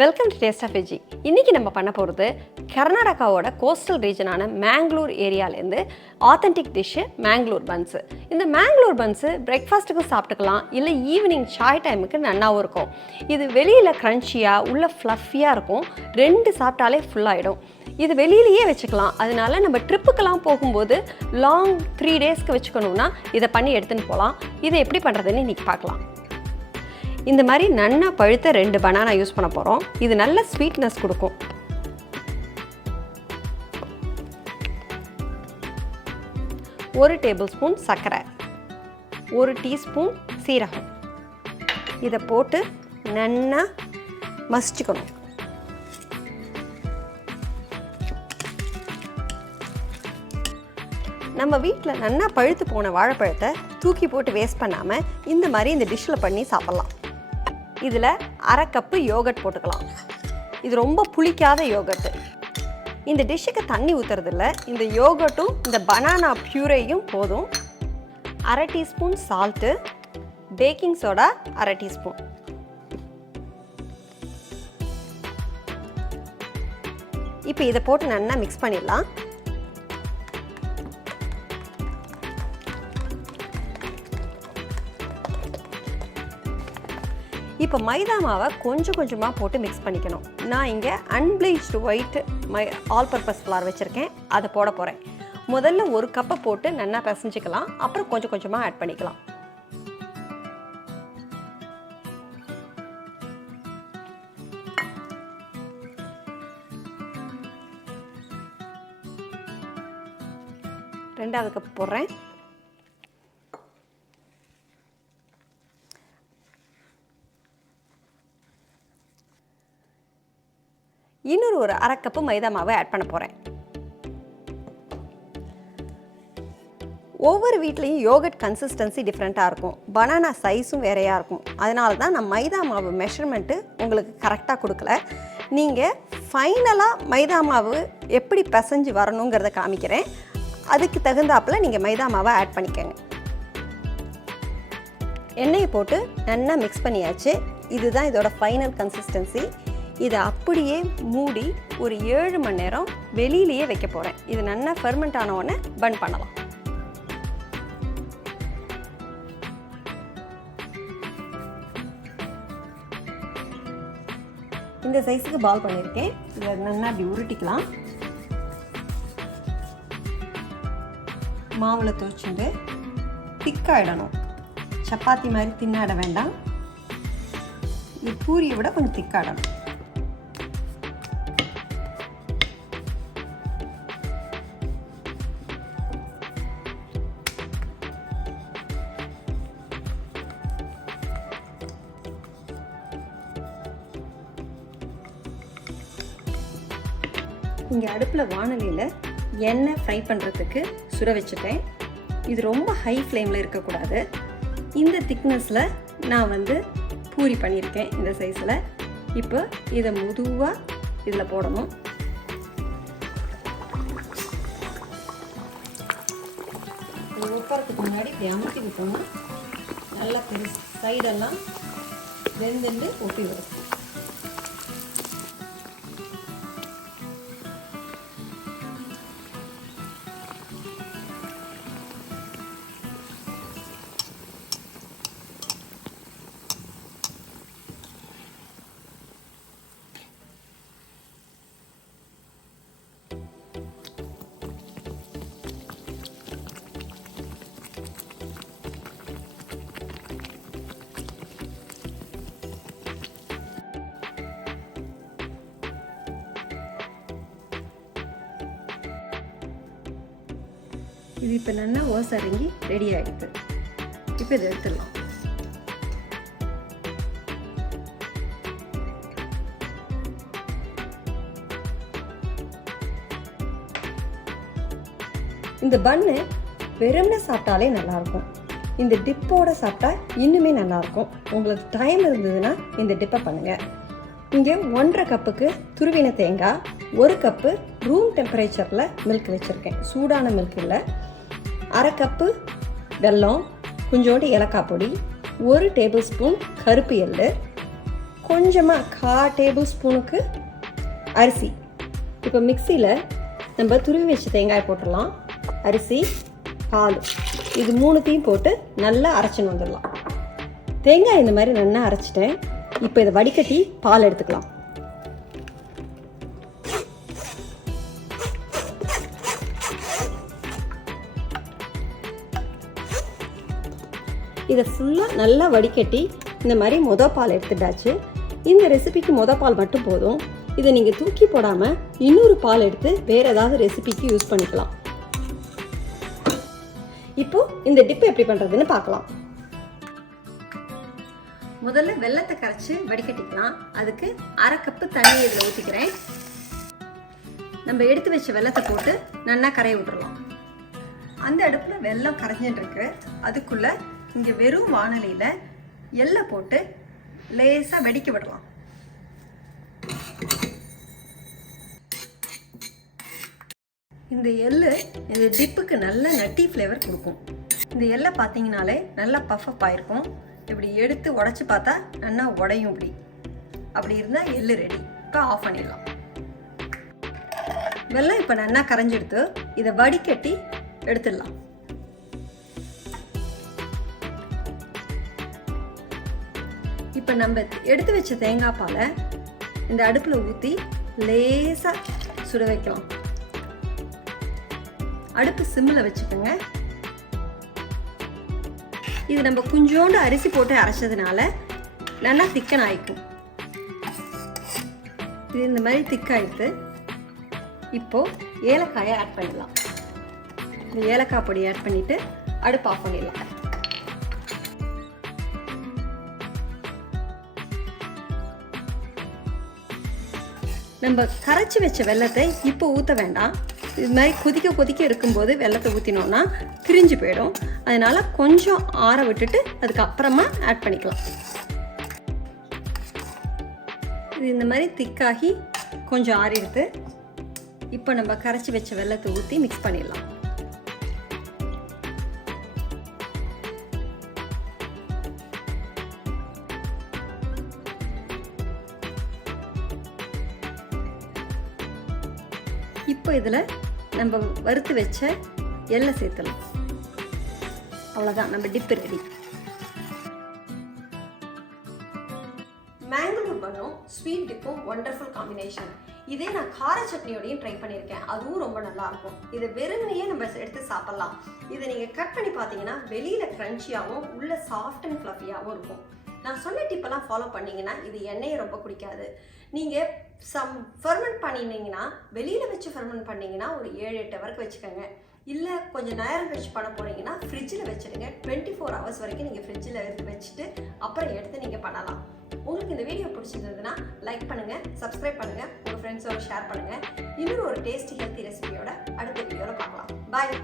Welcome to taste of veggie. இன்றைக்கி நம்ம பண்ண போகிறது கர்நாடகாவோட கோஸ்டல் ரீஜனான மேங்களூர் ஏரியாலேருந்து ஆத்தென்டிக் டிஷ்ஷு மேங்களூர் பன்ஸு. இந்த மேங்களூர் பன்ஸு பிரேக்ஃபாஸ்ட்டுக்கும் சாப்பிட்டுக்கலாம், இல்லை ஈவினிங் சாய் டைமுக்கு நன்னாவும் இருக்கும். இது வெளியில் க்ரன்ச்சியாக உள்ள ஃப்ளஃபியாக இருக்கும். 2 சாப்பிட்டாலே ஃபுல்லாகிடும். இது வெளியிலேயே வச்சுக்கலாம். அதனால நம்ம ட்ரிப்புக்கெல்லாம் போகும்போது லாங் 3 டேஸ்க்கு வச்சுக்கணுன்னா இதை பண்ணி எடுத்துன்னு போகலாம். இதை எப்படி பண்ணுறதுன்னு இன்றைக்கி பார்க்கலாம். இந்த மாதிரி நன்னா பழுத்த 2 பனானா யூஸ் பண்ண போகிறோம். இது நல்ல ஸ்வீட்னஸ் கொடுக்கும். ஒரு டேபிள் ஸ்பூன் சர்க்கரை, 1 டீஸ்பூன் சீரகம், இதை போட்டு நன்னா மசிச்சுக்கணும். நம்ம வீட்டில் நன்னா பழுத்து போன வாழைப்பழத்தை தூக்கி போட்டு வேஸ்ட் பண்ணாமல் இந்த மாதிரி இந்த டிஷ்ஷில் பண்ணி சாப்பிட்லாம். இதில் 1/2 கப்பு யோகர்ட் போட்டுக்கலாம். இது ரொம்ப புளிக்காத யோகர்ட்டு. இந்த டிஷ்ஷுக்கு தண்ணி ஊற்றுறதில்ல. இந்த யோகர்ட்டும் இந்த பனானா பியூரேயும் போதும். 1/2 teaspoon salt, baking soda 1/2 teaspoon. இப்போ இதை போட்டு நல்லா மிக்ஸ் பண்ணிடலாம். இப்போ மைதா மாவை கொஞ்சம் கொஞ்சமாக போட்டு மிக்ஸ் பண்ணிக்கணும். நான் இங்கே அன்பிளீச்டு ஒயிட் ஆல் பர்பஸ் ஃப்ளார் வச்சுருக்கேன், அதை போட போகிறேன். முதல்ல 1 கப்பை போட்டு நல்லா பிசைஞ்சிக்கலாம், அப்புறம் கொஞ்சம் கொஞ்சமாக ஆட் பண்ணிக்கலாம். ரெண்டாவது கப் போடுறேன். இன்னொரு 1/2 கப்பு மைதா மாவை ஆட் பண்ண போகிறேன். ஒவ்வொரு வீட்லேயும் யோகர்ட் கன்சிஸ்டன்சி டிஃப்ரெண்ட்டாக இருக்கும், பனானா சைஸும் வேறையாக இருக்கும். அதனால தான் நான் மைதா மாவு மெஷர்மெண்ட்டு உங்களுக்கு கரெக்டாக கொடுக்கல. நீங்கள் ஃபைனலாக மைதா மாவு எப்படி பிசைஞ்சு வரணுங்கிறத காமிக்கிறேன். அதுக்கு தகுந்தாப்பில் நீங்கள் மைதா மாவை ஆட் பண்ணிக்கோங்க. எண்ணெயை போட்டு நல்லா மிக்ஸ் பண்ணியாச்சு. இதுதான் இதோட ஃபைனல் கன்சிஸ்டன்சி. இதை அப்படியே மூடி ஒரு 7 மணி நேரம் வெளியிலேயே வைக்க போகிறேன். இது நல்லா ஃபெர்மெண்ட் ஆன உடனே பன் பண்ணலாம். இந்த சைஸுக்கு பால் பண்ணியிருக்கேன். இதை நல்லா அப்படி உருட்டிக்கலாம். மாவில் துவைச்சுட்டு திக்காயிடணும். சப்பாத்தி மாதிரி தின்னாட வேண்டாம். இது பூரியை விட கொஞ்சம் திக்காயிடணும். இங்கே அடுப்பில் வாணலியில் எண்ணெய் ஃப்ரை பண்ணுறதுக்கு சுட வச்சுட்டேன். இது ரொம்ப ஹை ஃப்ளேமில் இருக்கக்கூடாது. இந்த திக்னஸில் நான் பூரி பண்ணியிருக்கேன் இந்த சைஸில். இப்போ இதை மெதுவாக இதில் போடணும். இது ஒப்பறதுக்கு முன்னாடி இப்படி அமுத்தி விட்டோம்னா நல்லா பெருசு சைடெல்லாம் வெந்துண்டு ஒட்டி வரும். இது இப்போ நல்லா ஓசரங்கி ரெடி ஆகிடுது. இப்போ இதை எடுத்துடலாம். இந்த பன்னு வெறும்னு சாப்பிட்டாலே நல்லாயிருக்கும். இந்த டிப்போடு சாப்பிட்டா இன்னுமே நல்லாயிருக்கும். உங்களுக்கு டைம் இருந்ததுன்னா இந்த டிப்பை பண்ணுங்கள். இங்கே 1/2 கப்புக்கு துருவின தேங்காய், 1 கப்பு ரூம் டெம்பரேச்சரில் மில்க் வச்சுருக்கேன், சூடான மில்க் இல்லை. 1/2 கப்பு வெல்லம், கொஞ்சோண்டு ஏலக்காய் பொடி, 1 டேபிள் ஸ்பூன் கருப்பு எள்ளு, கொஞ்சமாக 1/4 டேபிள் ஸ்பூனுக்கு அரிசி. இப்போ மிக்சியில் நம்ம துருவி வச்ச தேங்காய் போட்டுடலாம். அரிசி, பால் இது 3த்தையும் போட்டு நல்லா அரைச்சின்னு வந்துடலாம். தேங்காய் இந்த மாதிரி நல்லா அரைச்சிட்டேன். இப்போ இதை வடிகட்டி பால் எடுத்துக்கலாம். இதை ஃபுல்லாக நல்லா வடிகட்டி இந்த மாதிரி பால் எடுத்துட்டாச்சு. இந்த ரெசிபிக்கு பால் மட்டும் போதும். இதை நீங்கள் தூக்கி போடாமல் இன்னொரு பால் எடுத்து வேறு ஏதாவது ரெசிபிக்கு யூஸ் பண்ணிக்கலாம். இப்போது இந்த டிப்பு எப்படி பண்ணுறதுன்னு பார்க்கலாம். முதல்ல வெல்லத்தை கரைச்சி வடிகட்டிக்கலாம். அதுக்கு 1/2 கப்பு தண்ணி இதில் ஊற்றிக்கிறேன். நம்ம எடுத்து வச்ச வெல்லத்தை போட்டு நல்லா கரைய விட்டுறலாம். அந்த அடுப்பில் வெல்லம் கரைஞ்சிட்டு இருக்கு. அதுக்குள்ளே இங்கே வெறும் வாணலியில் எள்ளை போட்டு லேசாக வெடிக்க விடலாம். இந்த எள்ளு இந்த டிப்புக்கு நல்ல நட்டி ஃப்ளேவர் கொடுக்கும். இந்த எள்ளை பார்த்தீங்கனாலே நல்லா பஃப் ஆயிருக்கும். இப்படி எடுத்து உடச்சி பார்த்தா நல்லா உடையும். அப்படி இருந்தால் எள்ளு ரெடி. இப்போ ஆஃப் பண்ணிடலாம். வெல்லம் இப்போ நல்லா கரைஞ்செடுத்து இதை வடிகட்டி எடுத்துடலாம். இப்போ நம்ம எடுத்து வச்ச தேங்காய் பாலை இந்த அடுப்பில் ஊற்றி லேசாக சுட வைக்கலாம். அடுப்பு சிம்மில் வச்சுக்கோங்க. இது நம்ம கொஞ்சோண்டு அரிசி போட்டு அரைச்சதுனால நல்லா திக்கன் ஆயிக்கும். இது இந்த மாதிரி திக்காயிடுது. இப்போது ஏலக்காயை ஆட் பண்ணிடலாம். இந்த ஏலக்காய் பொடி ஆட் பண்ணிவிட்டு அடுப்பு ஆஃப் பண்ணிடலாம். நம்ம கரைச்சி வச்ச வெல்லத்தை இப்போ ஊற்ற வேண்டாம். இது மாதிரி கொதிக்க இருக்கும்போது வெல்லத்தை ஊற்றினோன்னா திரிஞ்சு போயிடும். அதனால் கொஞ்சம் ஆற விட்டுட்டு அதுக்கப்புறமா ஆட் பண்ணிக்கலாம். இது இந்த மாதிரி திக்காகி கொஞ்சம் ஆறிடுது. இப்போ நம்ம கரைச்சி வச்ச வெல்லத்தை ஊற்றி மிக்ஸ் பண்ணிடலாம். இப்போ இதில் நம்ம வறுத்து வச்ச எள்ளை சேர்த்துலாம். அவ்வளோதான், நம்ம டிப்பு ரெடி. மேங்களூர் பன்னும் ஸ்வீட் டிப்பும் ஒண்டர்ஃபுல் காம்பினேஷன். இதே நான் கார சட்னியோடையும் ட்ரை பண்ணியிருக்கேன். அதுவும் ரொம்ப நல்லாயிருக்கும். இதை வெறுமனையே நம்ம எடுத்து சாப்பிட்லாம். இதை நீங்கள் கட் பண்ணி பார்த்தீங்கன்னா வெளியில் க்ரன்ச்சியாகவும் உள்ள சாஃப்ட் அண்ட் ஃப்ளஃபியாகவும் இருக்கும். நான் சொன்ன டிப்பெல்லாம் ஃபாலோ பண்ணிங்கன்னா இது எண்ணெயை ரொம்ப குடிக்காது. நீங்கள் ஃபெர்மெண்ட் பண்ணினீங்கன்னா வெளியில் வச்சு ஃபெர்மெண்ட் பண்ணிங்கன்னா ஒரு 7-8 ஹவருக்கு வச்சுக்கோங்க. இல்லை கொஞ்சம் நேரம் வச்சு பண்ண போகிறீங்கன்னா ஃப்ரிட்ஜில் வச்சுடுங்க. 24 ஹவர்ஸ் வரைக்கும் நீங்கள் ஃப்ரிட்ஜில் வச்சுட்டு அப்புறம் எடுத்து நீங்கள் பண்ணலாம். உங்களுக்கு இந்த வீடியோ பிடிச்சிருந்ததுன்னா லைக் பண்ணுங்கள், சப்ஸ்கிரைப் பண்ணுங்கள், உங்கள் ஃப்ரெண்ட்ஸோட ஷேர் பண்ணுங்கள். இன்னொரு ஒரு டேஸ்டி ஹெல்த்தி ரெசிபியோட அடுத்த வீடியோவில் பார்க்கலாம். பாய்.